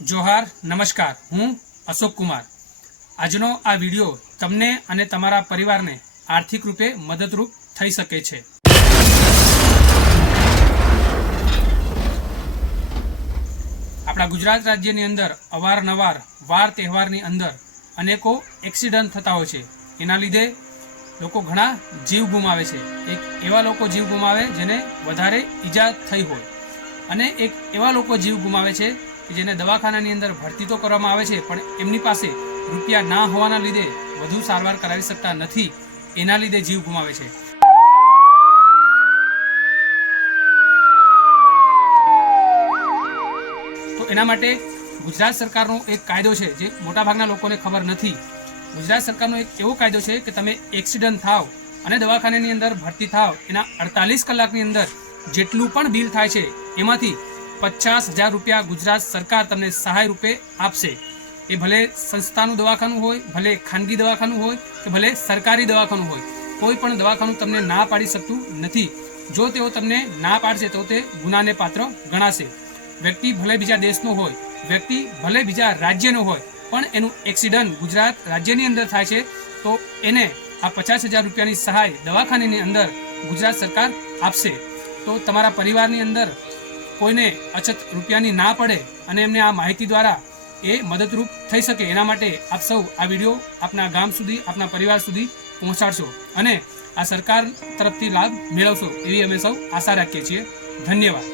જોહાર, નમસ્કાર. હું અશોક કુમાર. આજનો આ વિડિયો તમને અને તમારા પરિવારને આર્થિક રૂપે મદદરૂપ થઈ શકે છે. આપણા ગુજરાત રાજ્યની અંદર અવારનવાર વાર તહેવારની અંદર અનેકો એક્સિડન્ટ થતા હોય છે. એના લીધે લોકો ઘણા જીવ ગુમાવે છે. એક એવા લોકો જીવ ગુમાવે જેને વધારે ઈજા થઈ હોય. અને એક એવા લોકો જીવ ગુમાવે છે જેને દવાખાનાની અંદર ભરતી તો કરવામાં આવે છે, પણ એમની પાસે રૂપિયા ના હોવાના લીધે વધુ સારવાર કરાવી શકતા નથી. એના લીધે જીવ ગુમાવે છે. તો એના માટે ગુજરાત સરકારનો એક કાયદો છે, જે મોટાભાગના લોકોને ખબર નથી. ગુજરાત સરકારનો એક એવો કાયદો છે કે તમે એક્સિડન્ટ થાવ અને દવાખાનાની અંદર ભરતી થાવ, એના અડતાલીસ કલાકની અંદર જેટલું પણ બિલ થાય છે, એમાંથી પચાસ હજાર રૂપિયા ગુજરાત સરકાર તમને સહાય રૂપે આપશે. એ ભલે સંસ્થાનું દવાખાનું હોય, ભલે ખાનગી દવાખાનું હોય કે ભલે સરકારી દવાખાનું હોય, કોઈ પણ દવાખાનું તમને ના પાડી શકતું નથી. જો તેઓ તમને ના પાડશે તો તે ગુનાને પાત્ર ગણાશે. વ્યક્તિ ભલે બીજા દેશનો હોય, વ્યક્તિ ભલે બીજા રાજ્યનો હોય, પણ એનું એક્સિડન્ટ ગુજરાત રાજ્યની અંદર થાય છે, તો એને આ પચાસ હજાર રૂપિયાની સહાય દવાખાનાની અંદર ગુજરાત સરકાર આપશે. તો તમારા પરિવારની અંદર કોઈને અછત રૂપિયાની ના પડે અને એમને આ માહિતી દ્વારા એ મદદરૂપ થઈ શકે એના માટે આપ સૌ આ વીડિયો આપના ગામ સુધી, આપના પરિવાર સુધી પહોંચાડશો અને આ સરકાર તરફથી લાભ મેળવશો એવી અમે સૌ આશા રાખીએ છીએ. ધન્યવાદ.